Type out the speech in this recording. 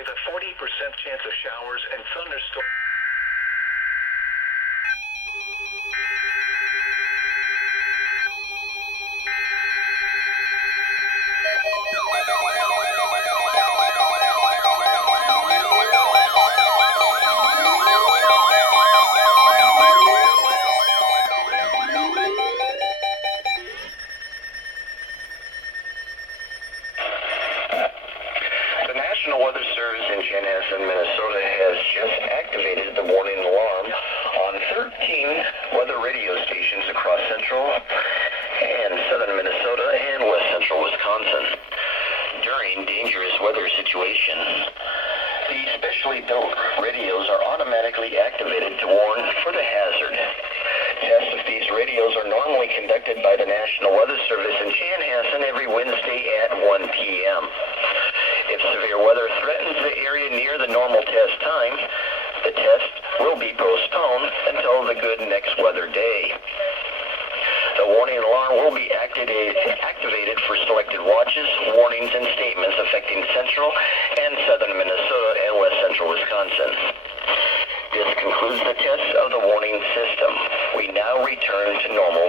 with a 40% chance of showers and thunderstorms. The National Weather Service in Chanhassen, Minnesota has just activated the warning alarm on 13 weather radio stations across central and southern Minnesota and west central Wisconsin. During dangerous weather situations, the specially built radios are automatically activated to warn for the hazard. Tests of these radios are normally conducted by the National Weather Service in Chanhassen every Wednesday at 1 p.m. If severe weather threatens the area near the normal test time, the test will be postponed until the good next weather day. The warning alarm will be activated for selected watches, warnings, and statements affecting central and southern Minnesota and west central Wisconsin. This concludes the test of the warning system. We now return to normal